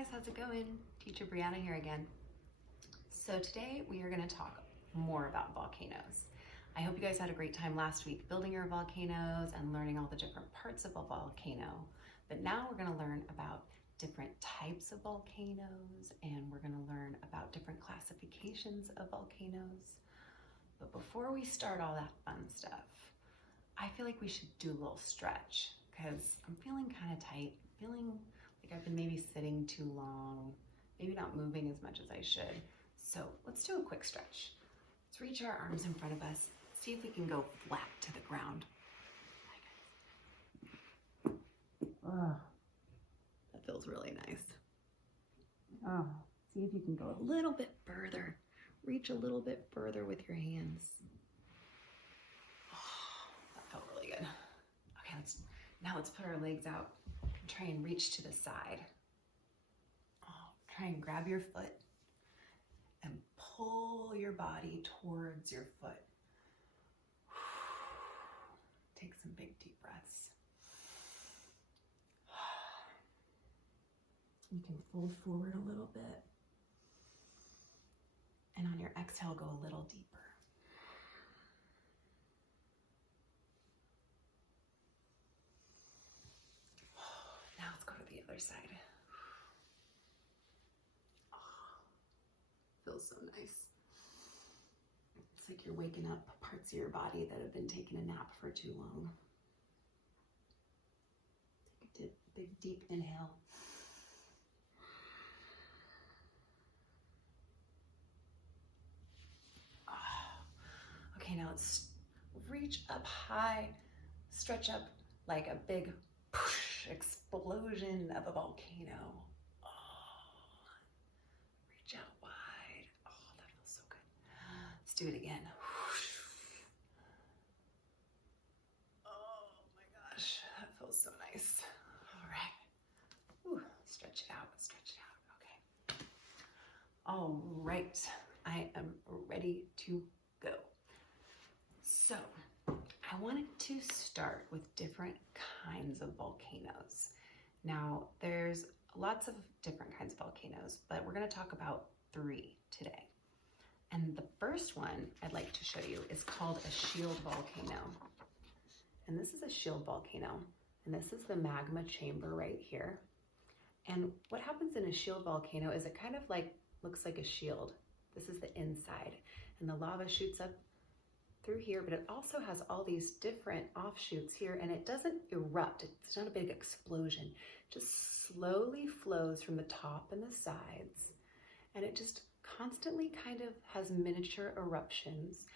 guys, how's it going? Teacher Brianna here again. So today we are going to talk more about volcanoes. I hope you guys had a great time last week building your volcanoes and learning all the different parts of a volcano. But now we're going to learn about different types of volcanoes, and we're going to learn about different classifications of volcanoes. But before we start all that fun stuff, I feel like we should do a little stretch because I'm feeling kind of tight, feeling like I've been maybe sitting too long, maybe not moving as much as I should. So let's do a quick stretch. Let's reach our arms in front of us, see if we can go flat to the ground. That feels really nice. See if you can go a little bit further. Reach a little bit further with your hands. That felt really good. Okay, let's put our legs out and try and reach to the side. Try and grab your foot and pull your body towards your foot. Take some big deep breaths. You can fold forward a little bit. And on your exhale, go a little deeper. Now let's go to the other side. Feels so nice. It's like you're waking up parts of your body that have been taking a nap for too long. Take a big deep inhale. Okay, now let's reach up high, stretch up like a big explosion of a volcano. Reach out wide. That feels so good. Let's do it again. Oh my gosh, that feels so nice. All right. Stretch it out, okay. All right, I am ready to go. So, I wanted to start with different kinds of volcanoes. Now, there's lots of different kinds of volcanoes, but we're going to talk about 3 today. And the first one I'd like to show you is called a shield volcano. And this is a shield volcano, and this is the magma chamber right here. And what happens in a shield volcano is it kind of looks like a shield. This is the inside, and the lava shoots up through here, but it also has all these different offshoots here, and it doesn't erupt. It's not a big explosion. It just slowly flows from the top and the sides, and it just constantly kind of has miniature eruptions,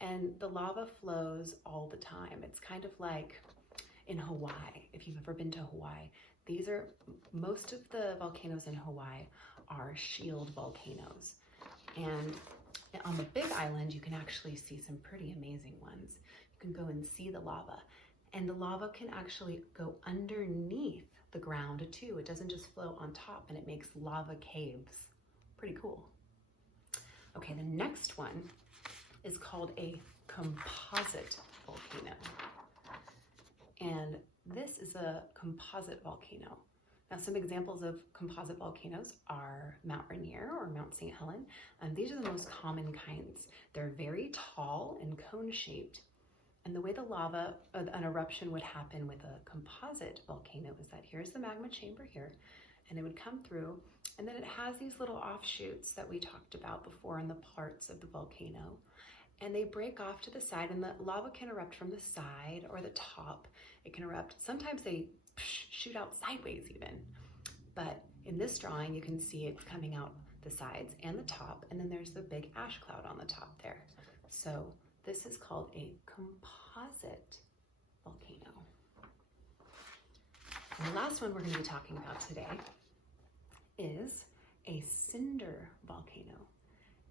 and the lava flows all the time. It's kind of like in Hawaii, if you've ever been to Hawaii. Most of the volcanoes in Hawaii are shield volcanoes, and on the big island, you can actually see some pretty amazing ones. You can go and see the lava, and the lava can actually go underneath the ground too. It doesn't just flow on top, and it makes lava caves. Pretty cool. Okay, the next one is called a composite volcano. And this is a composite volcano. Now, some examples of composite volcanoes are Mount Rainier or Mount St. Helen. These are the most common kinds. They're very tall and cone-shaped. And the way the lava, an eruption would happen with a composite volcano is that here's the magma chamber here, and it would come through, and then it has these little offshoots that we talked about before in the parts of the volcano. And they break off to the side, and the lava can erupt from the side or the top. It can erupt. Sometimes they shoot out sideways even. But in this drawing, you can see it's coming out the sides and the top, and then there's the big ash cloud on the top there. So this is called a composite volcano. And the last one we're going to be talking about today is a cinder volcano.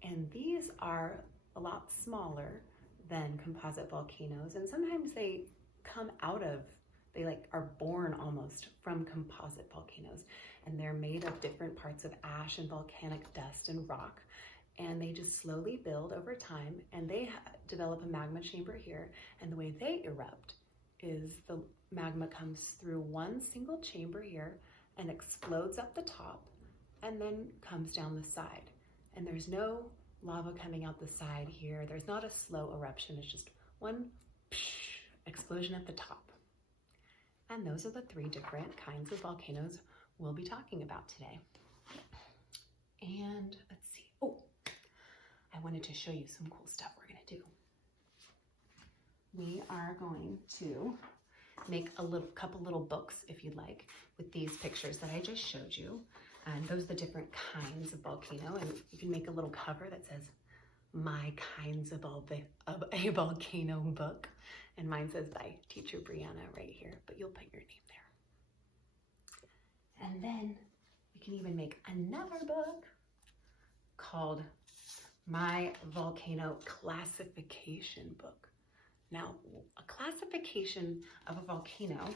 And these are a lot smaller than composite volcanoes, and sometimes they are born almost from composite volcanoes, and they're made of different parts of ash and volcanic dust and rock, and they just slowly build over time, and they develop a magma chamber here, and the way they erupt is the magma comes through one single chamber here and explodes up the top, and then comes down the side. And there's no lava coming out the side here. There's not a slow eruption. It's just one explosion at the top. And those are the 3 different kinds of volcanoes we'll be talking about today. And let's see. Oh, I wanted to show you some cool stuff we're going to do. We are going to make a couple little books, if you'd like, with these pictures that I just showed you. And those are the different kinds of volcano. And you can make a little cover that says, "My Kinds of a Volcano Book." And mine says by Teacher Brianna right here, but you'll put your name there. And then we can even make another book called My Volcano Classification Book. Now, a classification of a volcano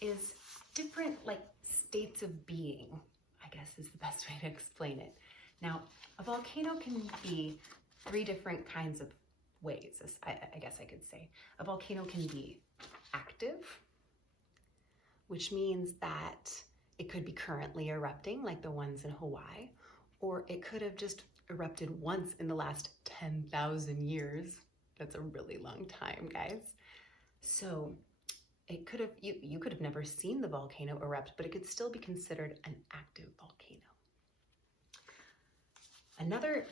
is different, like, states of being, I guess is the best way to explain it. Now, a volcano can be 3 different kinds of ways, I guess I could say. A volcano can be active, which means that it could be currently erupting, like the ones in Hawaii, or it could have just erupted once in the last 10,000 years. That's a really long time, guys. So it could have, you could have never seen the volcano erupt, but it could still be considered an active volcano. Another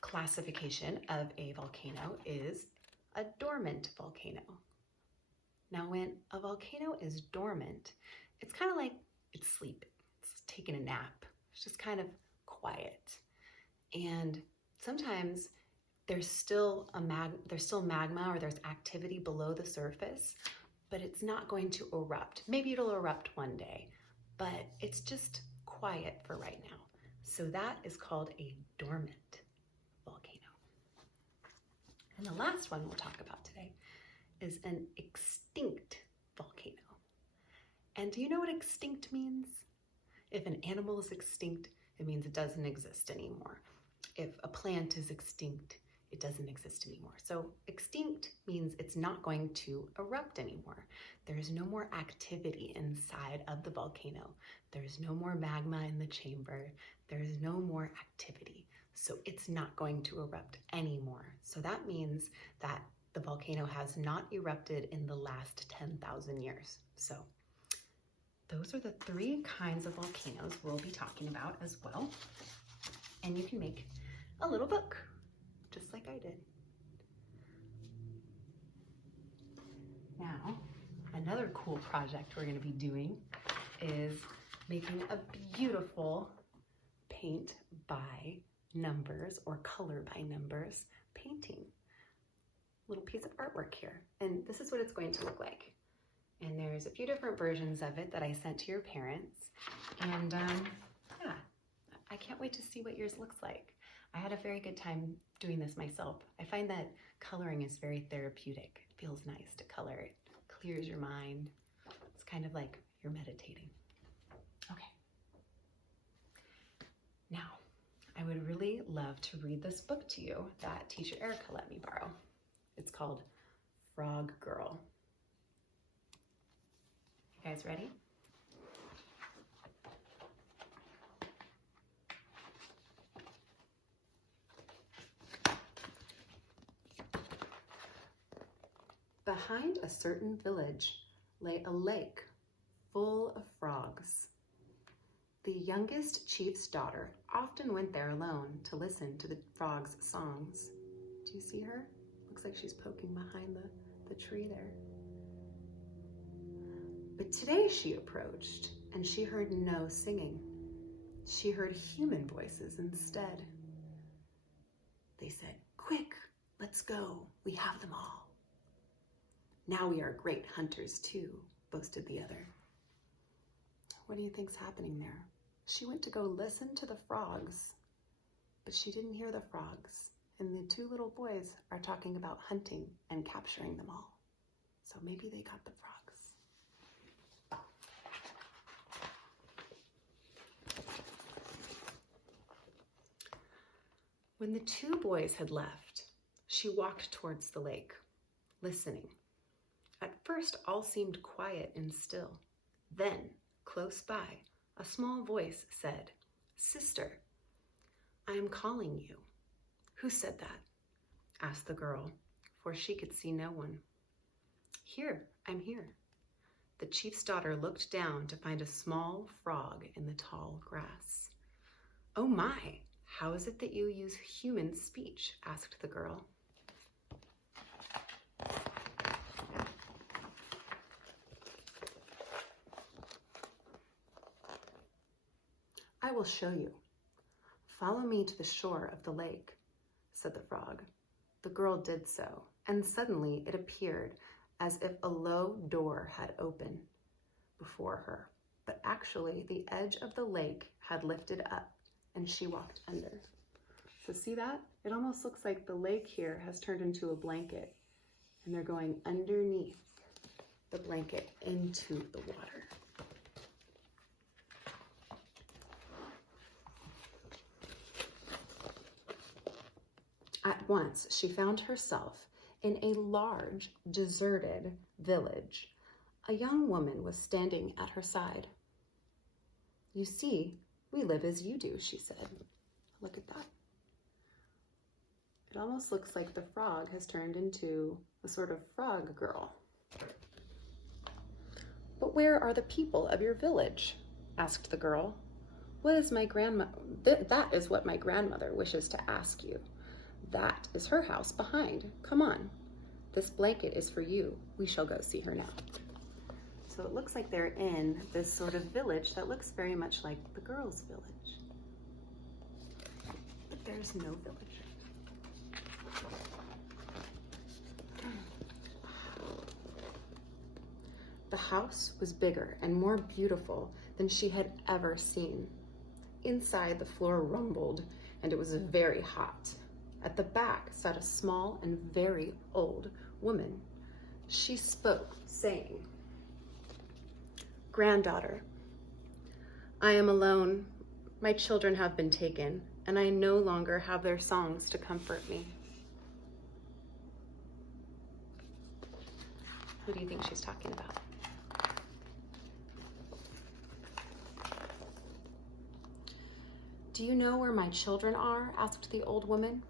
classification of a volcano is a dormant volcano. Now, when a volcano is dormant, it's kind of like it's sleeping, it's taking a nap. It's just kind of quiet. And sometimes there's still magma, or there's activity below the surface, but it's not going to erupt. Maybe it'll erupt one day, but it's just quiet for right now. So that is called a dormant volcano. And the last one we'll talk about today is an extinct volcano. And do you know what extinct means? If an animal is extinct, it means it doesn't exist anymore. If a plant is extinct, it doesn't exist anymore. So extinct means it's not going to erupt anymore. There's no more activity inside of the volcano. There's no more magma in the chamber. There's no more activity. So it's not going to erupt anymore. So that means that the volcano has not erupted in the last 10,000 years. So those are the 3 kinds of volcanoes we'll be talking about as well. And you can make a little book, just like I did. Now, another cool project we're going to be doing is making a beautiful paint by numbers or color by numbers painting. Little piece of artwork here. And this is what it's going to look like. And there's a few different versions of it that I sent to your parents. And yeah, I can't wait to see what yours looks like. I had a very good time doing this myself. I find that coloring is very therapeutic. It feels nice to color. It clears your mind. It's kind of like you're meditating. Okay. Now, I would really love to read this book to you that Teacher Erica let me borrow. It's called Frog Girl. You guys ready? Behind a certain village lay a lake full of frogs. The youngest chief's daughter often went there alone to listen to the frogs' songs. Do you see her? Looks like she's poking behind the tree there. But today she approached and she heard no singing. She heard human voices instead. They said, "Quick, let's go. We have them all." "Now we are great hunters too," boasted the other. What do you think's happening there? She went to go listen to the frogs, but she didn't hear the frogs. And the 2 little boys are talking about hunting and capturing them all. So maybe they got the frogs. When the 2 boys had left, she walked towards the lake, listening. At first, all seemed quiet and still. Then, close by, a small voice said, "Sister, I am calling you." "Who said that?" asked the girl, for she could see no one. "Here, I'm here." The chief's daughter looked down to find a small frog in the tall grass. "Oh my, how is it that you use human speech?" asked the girl. "I will show you. Follow me to the shore of the lake," said the frog. The girl did so, and suddenly it appeared as if a low door had opened before her, but actually the edge of the lake had lifted up and she walked under. So see that? It almost looks like the lake here has turned into a blanket and they're going underneath the blanket into the water. At once, she found herself in a large, deserted village. A young woman was standing at her side. "You see, we live as you do," she said. Look at that. It almost looks like the frog has turned into a sort of frog girl. "But where are the people of your village?" asked the girl. That is what my grandmother wishes to ask you. That is her house behind. Come on. This blanket is for you. We shall go see her now." So it looks like they're in this sort of village that looks very much like the girl's village. But there's no village. The house was bigger and more beautiful than she had ever seen. Inside, the floor rumbled and it was very hot. At the back sat a small and very old woman. She spoke, saying, "Granddaughter, I am alone. My children have been taken, and I no longer have their songs to comfort me." Who do you think she's talking about? "Do you know where my children are?" asked the old woman.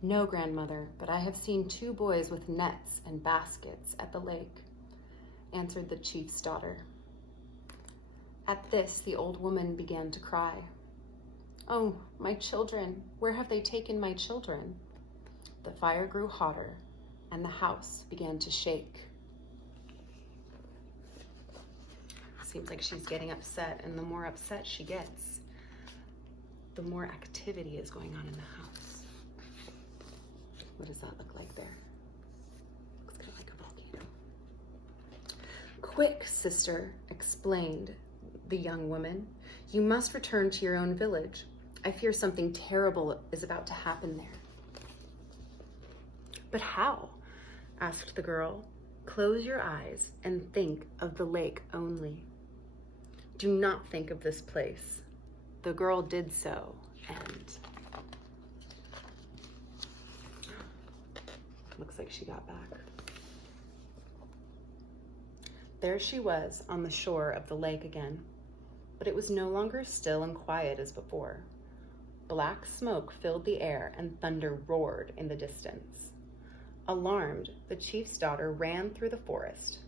"No, grandmother, but I have seen 2 boys with nets and baskets at the lake," answered the chief's daughter. At this, the old woman began to cry. "Oh, my children, where have they taken my children?" The fire grew hotter and the house began to shake. Seems like she's getting upset, and the more upset she gets, the more activity is going on in the house. What does that look like there? Looks kind of like a volcano. "Quick, sister," explained the young woman. "You must return to your own village. I fear something terrible is about to happen there." "But how?" asked the girl. "Close your eyes and think of the lake only. Do not think of this place." The girl did so, and looks like she got back. There she was on the shore of the lake again, but it was no longer still and quiet as before. Black smoke filled the air and thunder roared in the distance. Alarmed, the chief's daughter ran through the forest,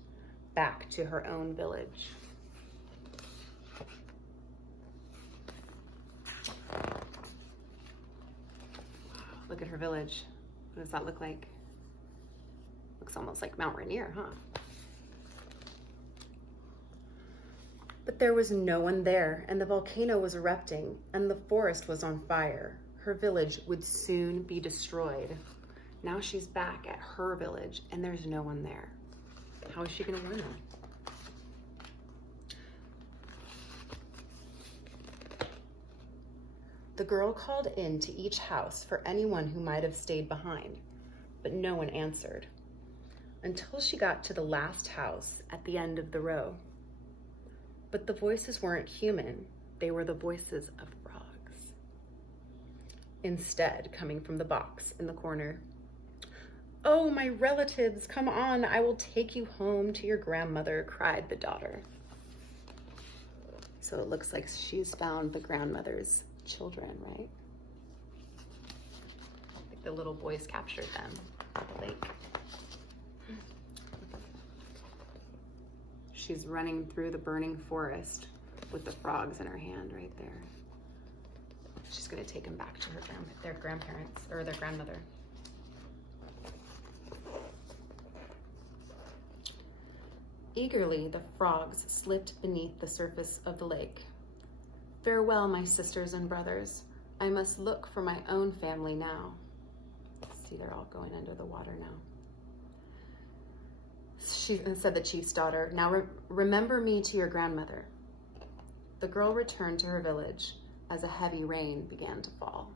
back to her own village. Look at her village. What does that look like? Looks almost like Mount Rainier, huh? But there was no one there, and the volcano was erupting, and the forest was on fire. Her village would soon be destroyed. Now she's back at her village, and there's no one there. How is she going to warn them? The girl called into each house for anyone who might have stayed behind, but no one answered, until she got to the last house at the end of the row. But the voices weren't human. They were the voices of frogs. Instead, coming from the box in the corner. "Oh, my relatives, come on, I will take you home to your grandmother," cried the daughter. So it looks like she's found the grandmother's children, right? Like the little boys captured them at the lake. She's running through the burning forest with the frogs in her hand right there. She's gonna take them back to their grandparents, or their grandmother. Eagerly, the frogs slipped beneath the surface of the lake. Farewell, my sisters and brothers. I must look for my own family now. See, they're all going under the water now. She said the chief's daughter, now remember me to your grandmother. The girl returned to her village as a heavy rain began to fall.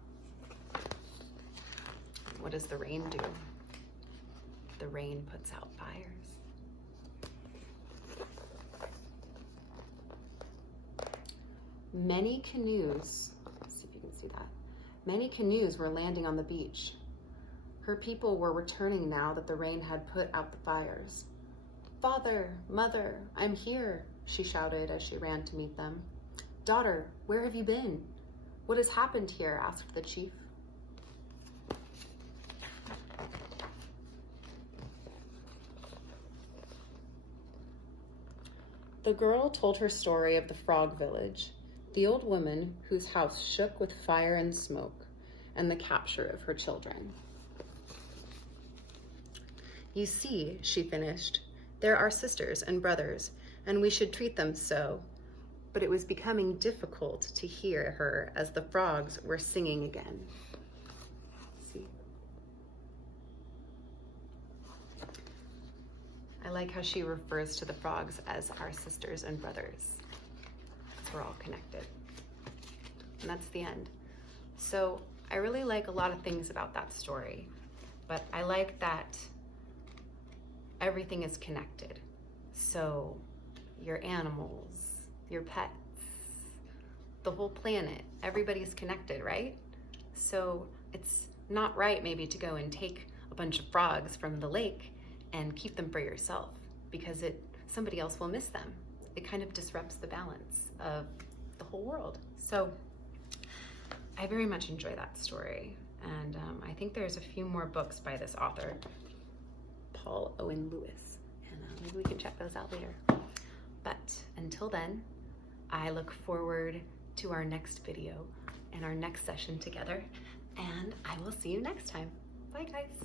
What does the rain do? The rain puts out fires. Many canoes, let's see if you can see that. Many canoes were landing on the beach. Her people were returning now that the rain had put out the fires. Father, mother, I'm here, she shouted as she ran to meet them. Daughter, where have you been? What has happened here? Asked the chief. The girl told her story of the frog village, the old woman whose house shook with fire and smoke, and the capture of her children. You see, she finished, there are sisters and brothers, and we should treat them so. But it was becoming difficult to hear her as the frogs were singing again. See? I like how she refers to the frogs as our sisters and brothers. We're all connected. And that's the end. So I really like a lot of things about that story, but I like that everything is connected. So your animals, your pets, the whole planet, everybody's connected, right? So it's not right maybe to go and take a bunch of frogs from the lake and keep them for yourself, because somebody else will miss them. It kind of disrupts the balance of the whole world. So I very much enjoy that story. And I think there's a few more books by this author, Paul Owen Lewis. And maybe we can check those out later. But until then, I look forward to our next video and our next session together. And I will see you next time. Bye, guys.